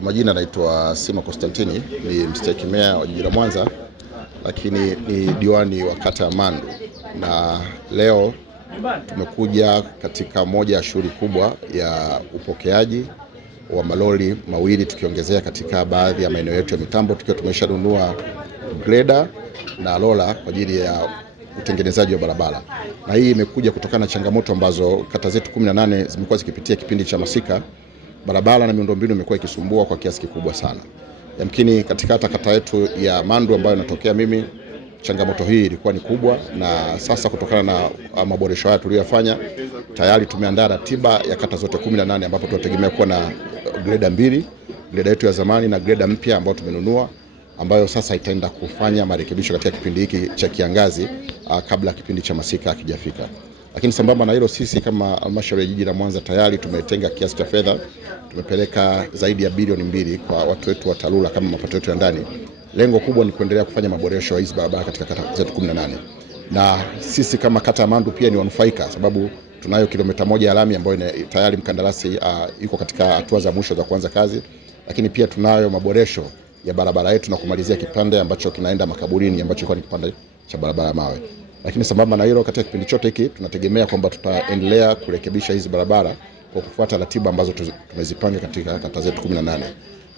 Kwa majina naitwa Sima Konstantini, ni mstahiki meya wa jiji la Mwanza, lakini ni diwani wa kata ya Mandu. Na leo tumekuja katika moja ya shughuli kubwa ya upokeaji wa malori mawili, tukiongezea katika baadhi ya maeneo yetu ya mitambo, tukiwa tumeshanunua greda na lola kwa ajili ya utengenezaji wa barabara. Na hii imekuja kutokana na changamoto ambazo kata zetu 18 zimekuwa zikipitia kipindi cha masika. Barabara na miundombinu imekuwa ikisumbua kwa kiasi kikubwa sana. Yamkini katika kata yetu ya Mandu ambayo natokea mimi, changamoto hii ilikuwa ni kubwa, na sasa kutokana na maboresho haya tuliyofanya, tayari tumeandaa ratiba ya kata zote 18 ambapo tunategemea kuwa na greda mbili, greda yetu ya zamani na greda mpya ambayo tumenunua, ambayo sasa itaenda kufanya marekebisho katika kipindi hiki cha kiangazi kabla kipindi cha masika hakijafika. Lakini sambamba na hilo, sisi kama halmashauri ya jiji la Mwanza tayari tumetenga kiasi cha fedha, tumepeleka zaidi ya bilioni 2 kwa watu wetu wa TARURA kama mapato yetu ya ndani. Lengo kubwa ni kuendelea kufanya maboresho ya hizi barabara katika kata zetu 18. Na sisi kama kata ya Mandu pia ni wanufaika, sababu tunayo kilomita 1 ya lami ambayo tayari mkandarasi yuko katika hatua za mwisho za kuanza kazi, lakini pia tunayo maboresho ya barabara yetu na kumalizia kipande ambacho kinaenda makaburini ambacho kwa ni kipande cha barabara mawe. Lakini sambamba na hilo, katika kipindi chote hiki tunategemea kwamba tutaendelea kurekebisha hizi barabara kwa kufuata ratiba ambazo tumezipanga katika kata zetu 18.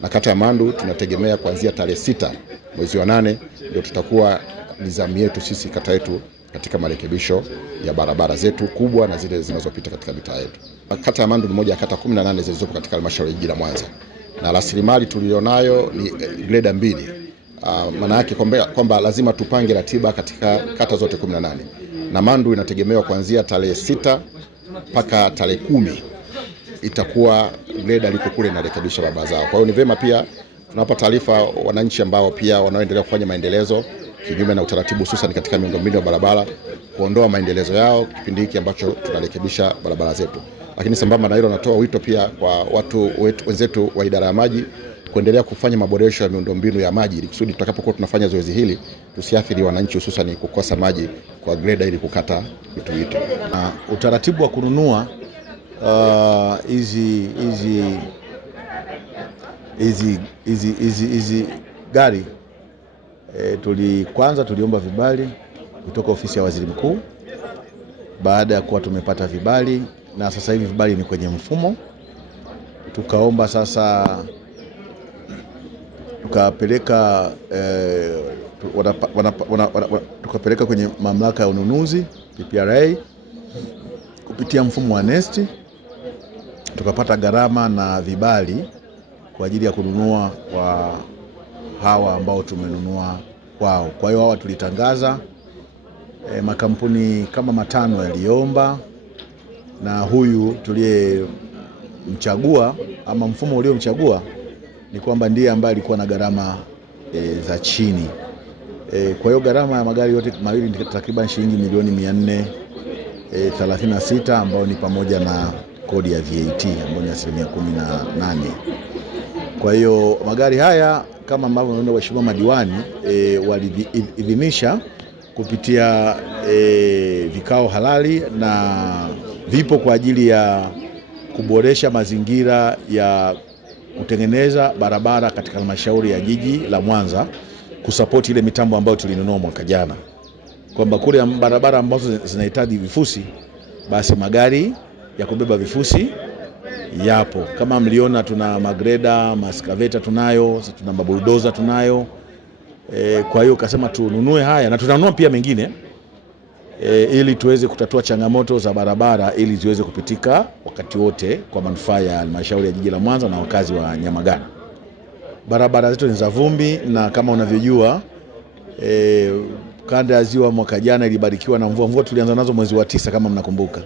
Na kata ya Mandu tunategemea kuanzia tarehe 6 mwezi wa 8 ndio tutakuwa nizamu yetu sisi kata yetu katika marekebisho ya barabara zetu kubwa na zile zinazopita katika mitaa yetu. Kata ya Mandu ni moja ya kata 18 zilizopo katika halmashauri ya jiji la Mwanza. Na rasilimali tulionayo ni greda mbili. Maana yake kwamba lazima tupange ratiba katika kata zote 18. Na Mandu inategemewa kuanzia tarehe 6 mpaka tarehe 10 itakuwa greda liko kule na rekebisha barabara zao. Kwa hiyo ni vema pia tunapa taarifa wananchi ambao pia wanaoendelea kufanya maendelezo kinyume na utaratibu, hususan katika miundombinu ya barabara, kuondoa maendelezo yao kipindi hiki ambacho tunarekebisha barabara zetu. Lakini sambamba na hilo, natoa wito pia kwa watu wenzetu wa idara ya maji kuendelea kufanya maboresho ya miundombinu ya maji ili kusudi tutakapokuwa tunafanya zoezi hili tusiathiri wananchi, hususan kukosa maji kwa greda ili kukata vitu hivi. Utaratibu wa kununua hizi gari, kwanza tuliomba vibali kutoka ofisi ya Waziri Mkuu. Baada ya kuwa tumepata vibali na sasa hivi vibali ni kwenye mfumo, tukaomba sasa tukapeleka kwenye mamlaka ya ununuzi PPRA kupitia mfumo wa NeST, tukapata gharama na vibali kwa ajili ya kununua kwa hawa ambao tumenunua kwao. Kwa hiyo hawa tulitangaza, makampuni kama 5 yaliomba, na huyu tuliyemchagua ama mfumo uliomchagua ni kwamba ndiye ambaye alikuwa na gharama za chini. Kwa hiyo gharama ya magari yote mawili ni takriban shilingi milioni 436, ambao ni pamoja na kodi ya VAT ambayo ni 18%. Kwa hiyo magari haya kama ambavyo naona waheshimiwa madiwani waliidhinisha kupitia vikao halali, na vipo kwa ajili ya kuboresha mazingira ya kutengeneza barabara katika halmashauri ya jiji la Mwanza, kusapoti ile mitambo ambayo tulinunua mwaka jana, kwamba kule barabara ambazo zinahitaji vifusi, basi magari ya kubeba vifusi yapo. Kama mliona, tuna magreda, maskaveta tunayo, tuna mabulldozer tunayo. Kwa hiyo kasema tununue haya, na tunanunua pia mengine ili tuweze kutatua changamoto za barabara ili ziweze kupitika wakati wote kwa manufaa ya halmashauri ya jiji la Mwanza na wakazi wa Nyamagana. Barabara zetu ni za vumbi, na kama unavyojua kanda ya Ziwa mwaka jana ilibarikiwa na mvua. Tulianza nazo mwezi wa 9 kama mnakumbuka.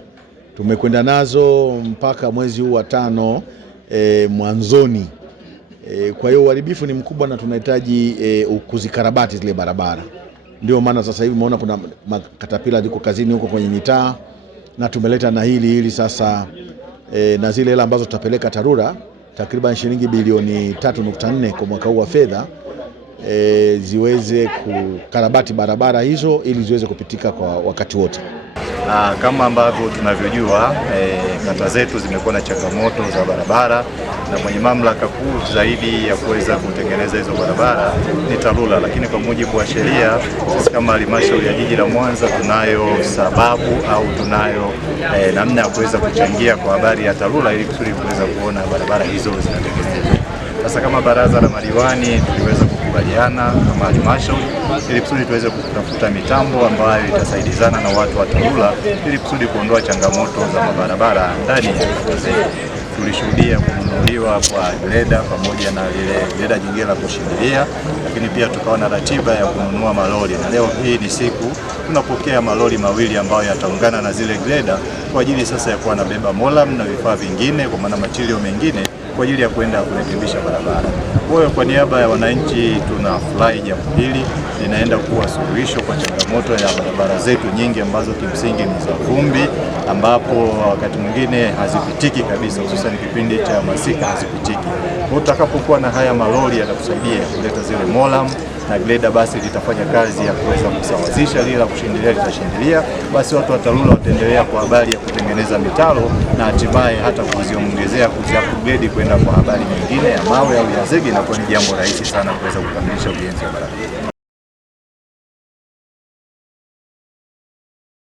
Tumekwenda nazo mpaka mwezi huu wa 5 mwanzoni. Kwa hiyo uharibifu ni mkubwa na tunahitaji kuzikarabati zile barabara. Ndio maana sasa hivi umeona kuna makatapila ziko kazini huko kwenye mitaa, na tumeleta na hili sasa na zile hela ambazo tutapeleka TARURA takriban shilingi bilioni 3.4 kwa mwaka huu wa fedha, ziweze kukarabati barabara hizo ili ziweze kupitika kwa wakati wote. Kama ambavyo tunavyojua, kata zetu zimekuwa na changamoto za barabara na mwenye mamlaka kuu zaidi ya kuweza kutengeneza hizo barabara ni TARURA, lakini kwa mujibu wa sheria sisi kama halmashauri ya jiji la Mwanza tunayo sababu au tunayo namna ya kuweza kuchangia kwa habari ya TARURA ili kusudi kuweza kuona barabara hizo zinatengenezwa. Sasa kama baraza la madiwani tuliweza kukubaliana kama halmashauri ili kusudi tuweze kutafuta mitambo ambayo itasaidizana na watu wa TARURA ili kusudi kuondoa changamoto za mabarabara ndani ya kata zetu. Tulishuhudia kununuliwa kwa greda pamoja na lile greda jingine la kushindilia, lakini pia tukawa na ratiba ya kununua malori, na leo hii ni siku tunapokea malori mawili ambayo yataungana na zile greda kwa ajili sasa ya kuwa nabeba molam na vifaa vingine, kwa maana material mengine kwa ajili ya kwenda kurekebisha barabara. Kwa hiyo kwa niaba ya wananchi tunafurahi jambo hili, linaenda kuwa suluhisho kwa changamoto ya barabara zetu nyingi ambazo kimsingi ni za vumbi, ambapo wakati mwingine hazipitiki kabisa, hususan kipindi cha masika hazipitiki. Kwa utakapokuwa na haya malori yatakusaidia kuleta zile molam na greda, basi litafanya kazi ya kuweza kusawazisha, lile la kushindilia litashindilia, basi watu wa TARURA wataendelea kwa habari ya kutengeneza mitaro na hatimaye hata kuziongezea kuziupgrade kwenda kwa habari nyingine ya mawe au ya zege, inakuwa ni jambo rahisi sana kuweza kukamilisha ujenzi wa barabara.